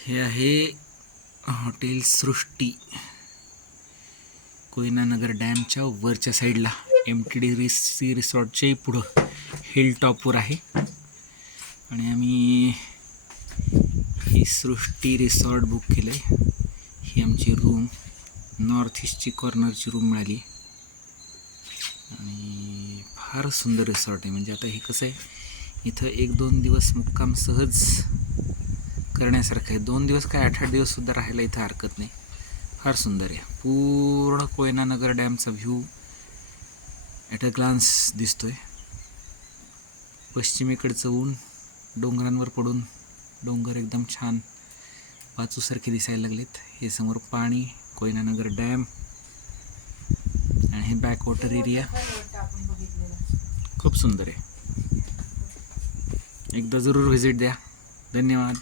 हे आहे हॉटेल सृष्टी, कोयनानगर डॅमच्या वरच्या साईडला MTDC रिसॉर्टच्याही पुढं हिल टॉपवर आहे. आणि आम्ही ही सृष्टी रिसॉर्ट बुक केलं आहे. ही आमची रूम नॉर्थ ईस्टची कॉर्नरची रूम मिळाली आणि फार सुंदर रिसॉर्ट आहे. म्हणजे आता हे कसं आहे, इथं 1-2 दिवस मुक्काम सहज करण्यासारखं आहे. 2 दिवस काय 8-8 दिवससुद्धा राहायला इथं हरकत नाही. फार सुंदर आहे. पूर्ण कोयनानगर डॅमचा व्ह्यू ॲट अ ग्लान्स दिसतोय. पश्चिमेकडचं ऊन डोंगरांवर पडून डोंगर एकदम छान वाचूसारखे दिसायला लागलेत. हे समोर पाणी, कोयनानगर डॅम आणि हे बॅकवॉटर एरिया खूप सुंदर आहे. एकदा जरूर व्हिजिट द्या. धन्यवाद.